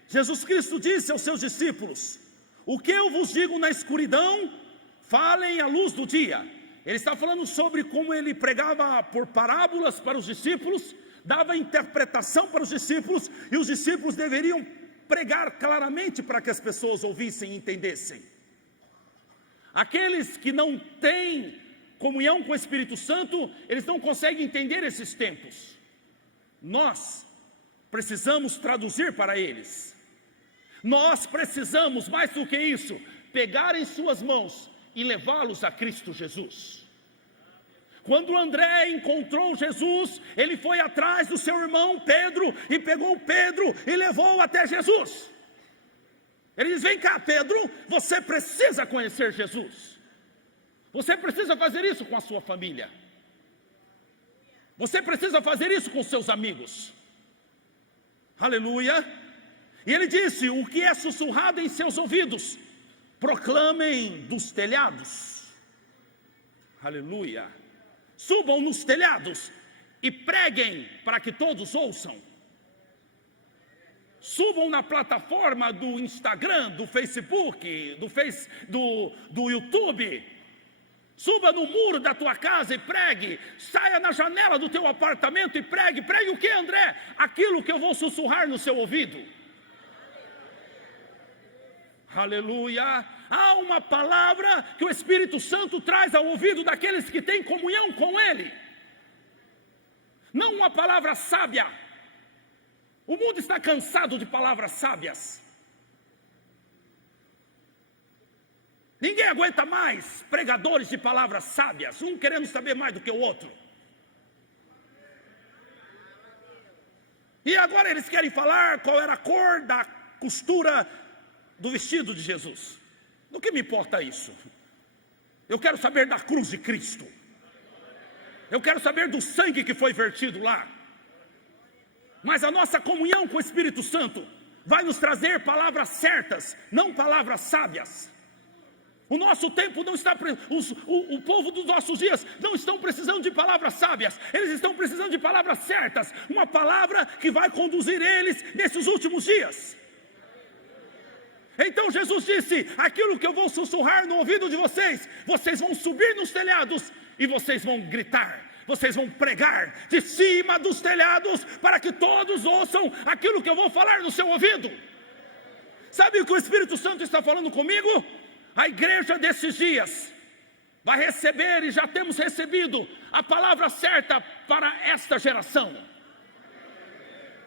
Jesus Cristo disse aos seus discípulos: o que eu vos digo na escuridão, falem à luz do dia. Ele está falando sobre como ele pregava por parábolas para os discípulos, dava interpretação para os discípulos, e os discípulos deveriam pregar claramente para que as pessoas ouvissem e entendessem. Aqueles que não têm comunhão com o Espírito Santo, eles não conseguem entender esses tempos. Nós precisamos traduzir para eles. Nós precisamos, mais do que isso, pegar em suas mãos e levá-los a Cristo Jesus. Quando André encontrou Jesus, ele foi atrás do seu irmão Pedro e pegou Pedro e levou até Jesus. Ele diz: vem cá, Pedro, você precisa conhecer Jesus. Você precisa fazer isso com a sua família. Você precisa fazer isso com seus amigos. Aleluia. E ele disse: o que é sussurrado em seus ouvidos, proclamem dos telhados. Aleluia. Subam nos telhados e preguem para que todos ouçam. Subam na plataforma do Instagram, do Facebook, do YouTube. Suba no muro da tua casa e pregue. Saia na janela do teu apartamento e pregue. Pregue o que, André? Aquilo que eu vou sussurrar no seu ouvido. Aleluia. Há uma palavra que o Espírito Santo traz ao ouvido daqueles que têm comunhão com Ele. Não uma palavra sábia. O mundo está cansado de palavras sábias. Ninguém aguenta mais pregadores de palavras sábias, um querendo saber mais do que o outro. E agora eles querem falar qual era a cor da costura do vestido de Jesus. Do que me importa isso? Eu quero saber da cruz de Cristo. Eu quero saber do sangue que foi vertido lá. Mas a nossa comunhão com o Espírito Santo vai nos trazer palavras certas, não palavras sábias. O nosso tempo não está, o povo dos nossos dias não estão precisando de palavras sábias, eles estão precisando de palavras certas, uma palavra que vai conduzir eles nesses últimos dias. Então Jesus disse: aquilo que eu vou sussurrar no ouvido de vocês, vocês vão subir nos telhados e vocês vão gritar, vocês vão pregar de cima dos telhados, para que todos ouçam aquilo que eu vou falar no seu ouvido. Sabe o que o Espírito Santo está falando comigo? A igreja desses dias vai receber, e já temos recebido, a palavra certa para esta geração.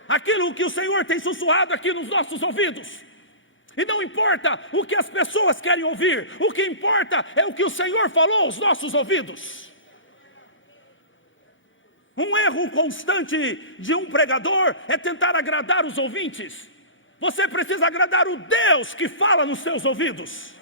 Aquilo que o Senhor tem sussurrado aqui nos nossos ouvidos. E não importa o que as pessoas querem ouvir, o que importa é o que o Senhor falou aos nossos ouvidos. Um erro constante de um pregador é tentar agradar os ouvintes. Você precisa agradar o Deus que fala nos seus ouvidos.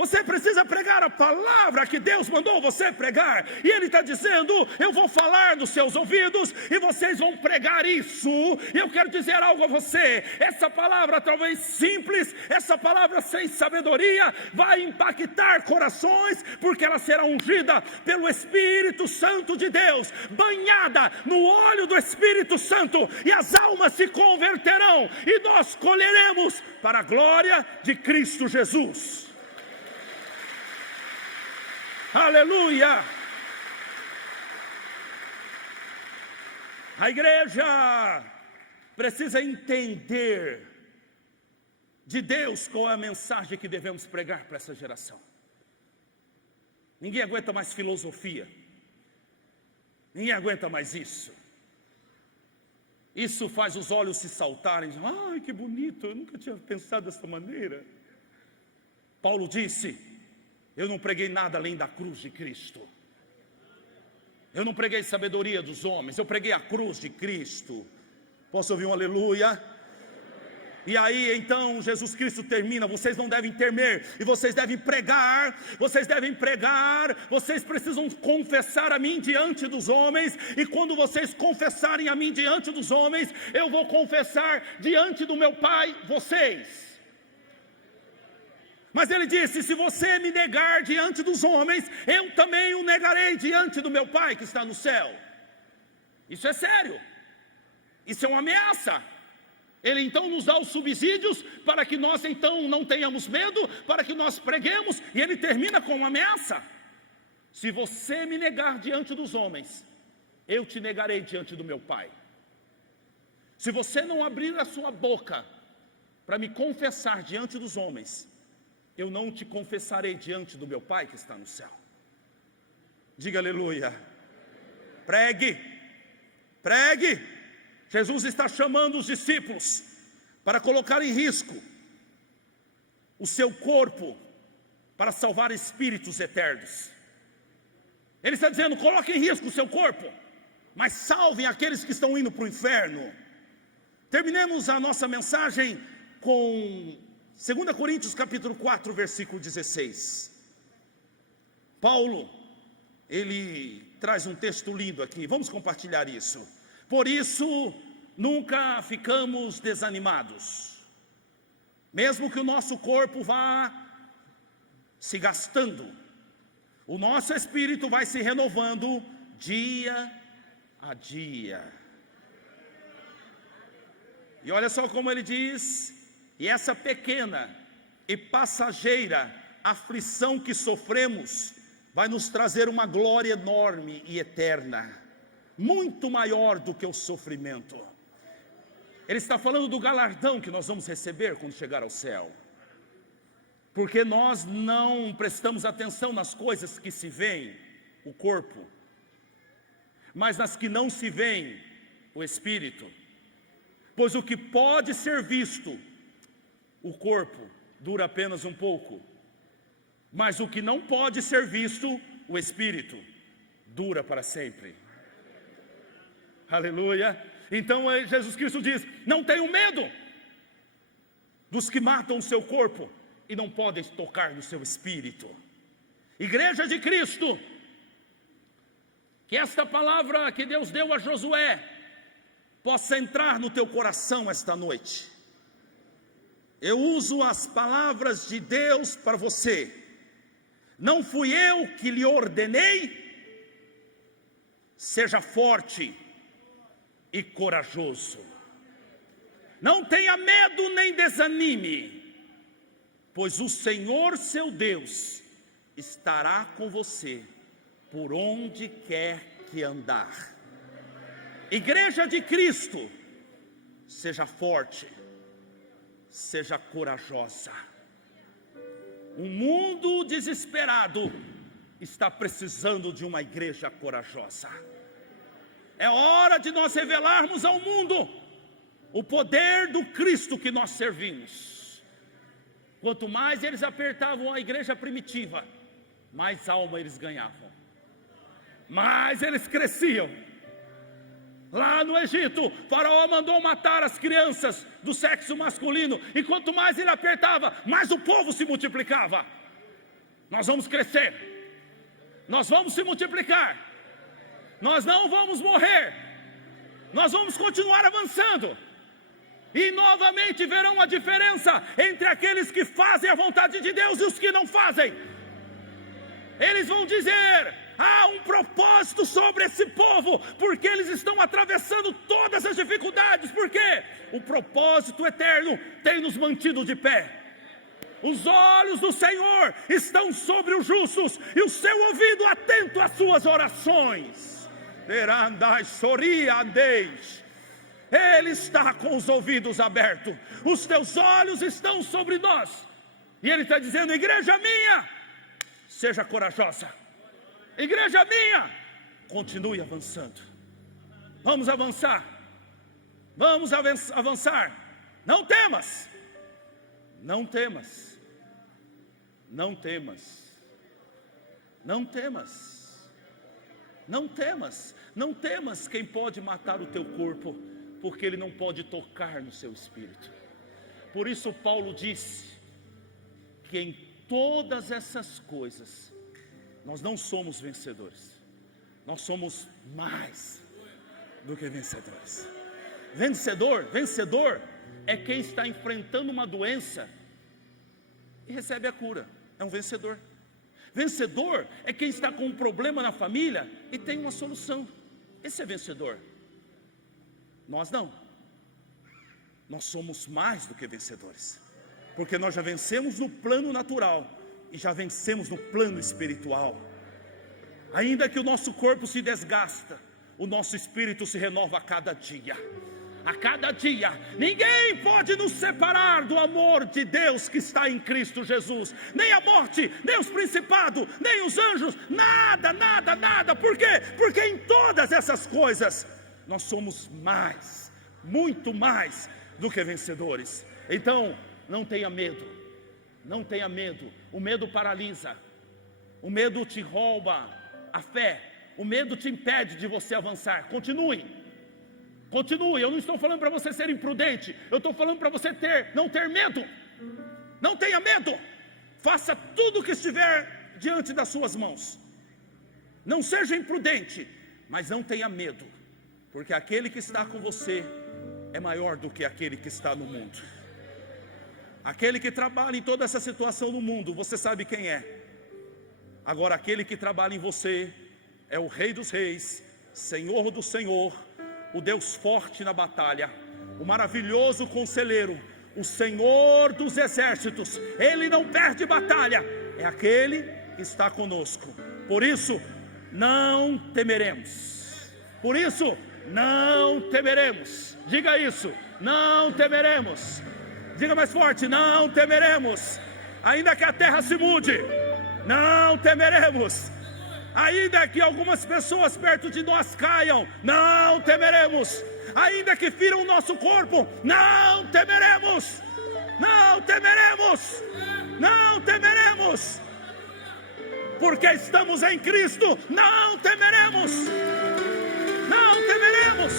Você precisa pregar a palavra que Deus mandou você pregar. E Ele está dizendo: eu vou falar nos seus ouvidos e vocês vão pregar isso. E eu quero dizer algo a você: essa palavra talvez simples, essa palavra sem sabedoria, vai impactar corações, porque ela será ungida pelo Espírito Santo de Deus, banhada no óleo do Espírito Santo, e as almas se converterão, e nós colheremos para a glória de Cristo Jesus. Aleluia! A igreja precisa entender de Deus qual é a mensagem que devemos pregar para essa geração. Ninguém aguenta mais filosofia. Ninguém aguenta mais isso. Isso faz os olhos se saltarem. Ai, que bonito, eu nunca tinha pensado dessa maneira. Paulo disse: eu não preguei nada além da cruz de Cristo. Eu não preguei sabedoria dos homens, eu preguei a cruz de Cristo. Posso ouvir um aleluia? E aí então Jesus Cristo termina: vocês não devem temer, e vocês devem pregar, vocês precisam confessar a mim diante dos homens, e quando vocês confessarem a mim diante dos homens, eu vou confessar diante do meu Pai vocês. Mas ele disse: se você me negar diante dos homens, eu também o negarei diante do meu Pai que está no céu. Isso é sério, isso é uma ameaça. Ele então nos dá os subsídios para que nós então não tenhamos medo, para que nós preguemos, e ele termina com uma ameaça: se você me negar diante dos homens, eu te negarei diante do meu Pai. Se você não abrir a sua boca para me confessar diante dos homens, eu não te confessarei diante do meu Pai que está no céu. Diga aleluia. Pregue, pregue. Jesus está chamando os discípulos para colocar em risco o seu corpo para salvar espíritos eternos. Ele está dizendo: coloque em risco o seu corpo, mas salvem aqueles que estão indo para o inferno. Terminemos a nossa mensagem com 2 Coríntios capítulo 4, versículo 16. Paulo, ele traz um texto lindo aqui, vamos compartilhar isso. Por isso, nunca ficamos desanimados, mesmo que o nosso corpo vá se gastando, o nosso espírito vai se renovando dia a dia. E olha só como ele diz: e essa pequena e passageira aflição que sofremos vai nos trazer uma glória enorme e eterna, muito maior do que o sofrimento. Ele está falando do galardão que nós vamos receber quando chegar ao céu, porque nós não prestamos atenção nas coisas que se veem, o corpo, mas nas que não se veem, o espírito. Pois o que pode ser visto, o corpo, dura apenas um pouco, mas o que não pode ser visto, o espírito, dura para sempre. Aleluia. Então Jesus Cristo diz: não tenham medo dos que matam o seu corpo e não podem tocar no seu espírito. Igreja de Cristo, que esta palavra que Deus deu a Josué possa entrar no teu coração esta noite. Eu uso as palavras de Deus para você. Não fui eu que lhe ordenei? Seja forte e corajoso. Não tenha medo nem desanime, pois o Senhor seu Deus estará com você por onde quer que andar. Igreja de Cristo, seja forte, seja corajosa. Um mundo desesperado está precisando de uma igreja corajosa. É hora de nós revelarmos ao mundo o poder do Cristo que nós servimos. Quanto mais eles apertavam a igreja primitiva, mais alma eles ganhavam, mais eles cresciam. Lá no Egito, Faraó mandou matar as crianças do sexo masculino, e quanto mais ele apertava, mais o povo se multiplicava. Nós vamos crescer, nós vamos se multiplicar, nós não vamos morrer, nós vamos continuar avançando. E novamente verão a diferença entre aqueles que fazem a vontade de Deus e os que não fazem. Eles vão dizer: há um propósito sobre esse povo, porque eles estão atravessando todas as dificuldades. Por quê? O propósito eterno tem nos mantido de pé. Os olhos do Senhor estão sobre os justos, e o seu ouvido atento às suas orações. Ele está com os ouvidos abertos. Os teus olhos estão sobre nós. E Ele está dizendo: igreja minha, seja corajosa. Igreja minha, continue avançando. Vamos avançar. Vamos avançar. Não temas. Não temas. Não temas. Não temas. Não temas. Não temas quem pode matar o teu corpo, porque ele não pode tocar no seu espírito. Por isso Paulo disse que em todas essas coisas nós não somos vencedores, nós somos mais do que vencedores. Vencedor é quem está enfrentando uma doença e recebe a cura, é um vencedor. Vencedor é quem está com um problema na família e tem uma solução, esse é vencedor. Nós não, nós somos mais do que vencedores, porque nós já vencemos no plano natural e já vencemos no plano espiritual. Ainda que o nosso corpo se desgasta, o nosso espírito se renova a cada dia. A cada dia, ninguém pode nos separar do amor de Deus que está em Cristo Jesus. Nem a morte, nem os principados, nem os anjos, nada, nada, nada. Por quê? Porque em todas essas coisas nós somos mais, muito mais do que vencedores. Então, não tenha medo, não tenha medo. O medo paralisa, o medo te rouba a fé, o medo te impede de você avançar. Continue, eu não estou falando para você ser imprudente, eu estou falando para você não ter medo. Não tenha medo, faça tudo o que estiver diante das suas mãos. Não seja imprudente, mas não tenha medo, porque aquele que está com você é maior do que aquele que está no mundo. Aquele que trabalha em toda essa situação no mundo, você sabe quem é. Agora aquele que trabalha em você é o Rei dos Reis, Senhor do Senhor, o Deus forte na batalha, o maravilhoso conselheiro, o Senhor dos exércitos. Ele não perde batalha, é aquele que está conosco. Por isso não temeremos. Por isso não temeremos. Diga isso, não temeremos. Diga mais forte, não temeremos. Ainda que a terra se mude, não temeremos. Ainda que algumas pessoas perto de nós caiam, não temeremos. Ainda que firam o nosso corpo, não temeremos. Não temeremos. Não temeremos. Porque estamos em Cristo, não temeremos. Não temeremos.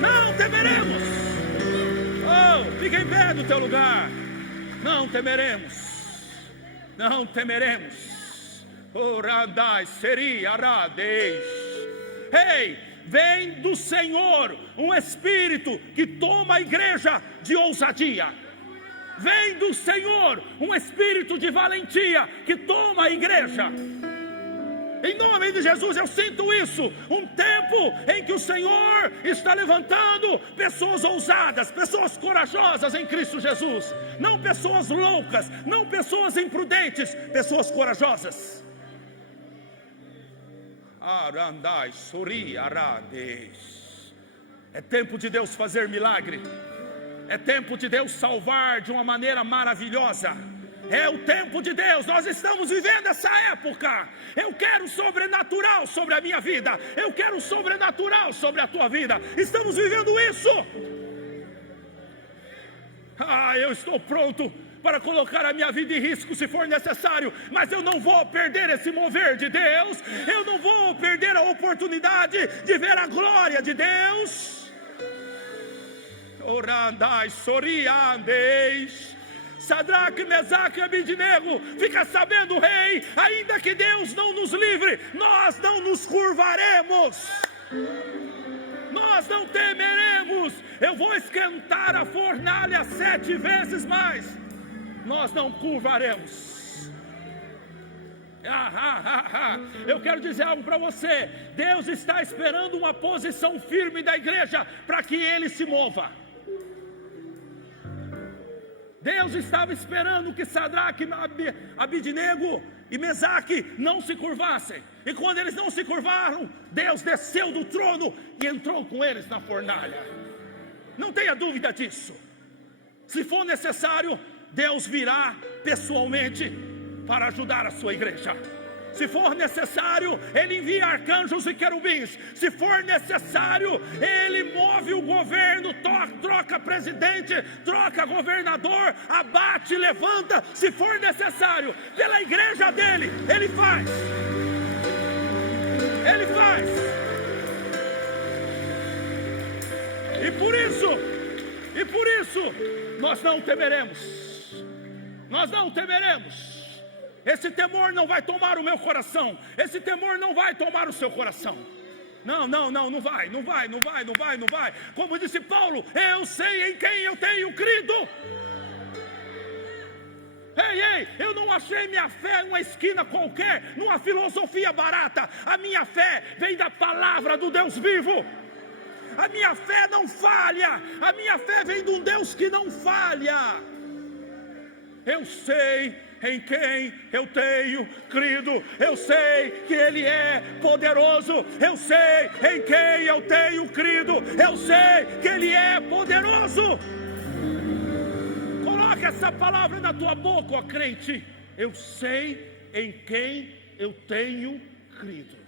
Não temeremos. Oh, fica em pé no teu lugar. Não temeremos. Não temeremos. Orandai seria radeis. Ei, vem do Senhor um espírito que toma a igreja de ousadia. Vem do Senhor um espírito de valentia que toma a igreja. Em nome de Jesus, eu sinto isso. Um tempo em que o Senhor está levantando pessoas ousadas, pessoas corajosas em Cristo Jesus. Não pessoas loucas, não pessoas imprudentes, pessoas corajosas. Arandai, suri, arades. É tempo de Deus fazer milagre. É tempo de Deus salvar de uma maneira maravilhosa. É o tempo de Deus, nós estamos vivendo essa época. Eu quero sobrenatural sobre a minha vida. Eu quero sobrenatural sobre a tua vida. Estamos vivendo isso. Eu estou pronto para colocar a minha vida em risco se for necessário, mas eu não vou perder esse mover de Deus. Eu não vou perder a oportunidade de ver a glória de Deus. Orandai, soriandeis. Sadraque, Mesaque e Abednego, fica sabendo, rei, ainda que Deus não nos livre, nós não nos curvaremos, nós não temeremos. Eu vou esquentar a fornalha 7 vezes mais, nós não curvaremos. Eu quero dizer algo para você. Deus está esperando uma posição firme da igreja para que Ele se mova. Deus estava esperando que Sadraque, Abednego e Mesaque não se curvassem. E quando eles não se curvaram, Deus desceu do trono e entrou com eles na fornalha. Não tenha dúvida disso. Se for necessário, Deus virá pessoalmente para ajudar a sua igreja. Se for necessário, Ele envia arcanjos e querubins. Se for necessário, Ele move o governo, troca presidente, troca governador, abate, levanta. Se for necessário, pela igreja dele, Ele faz. Ele faz. E por isso, nós não temeremos. Nós não temeremos. Esse temor não vai tomar o meu coração. Esse temor não vai tomar o seu coração. Não vai. Como disse Paulo, eu sei em quem eu tenho crido. Ei, eu não achei minha fé em uma esquina qualquer, numa filosofia barata. A minha fé vem da palavra do Deus vivo. A minha fé não falha. A minha fé vem de um Deus que não falha. Eu sei em quem eu tenho crido. Eu sei que Ele é poderoso. Eu sei em quem eu tenho crido. Eu sei que Ele é poderoso. Coloque essa palavra na tua boca, ó crente. Eu sei em quem eu tenho crido.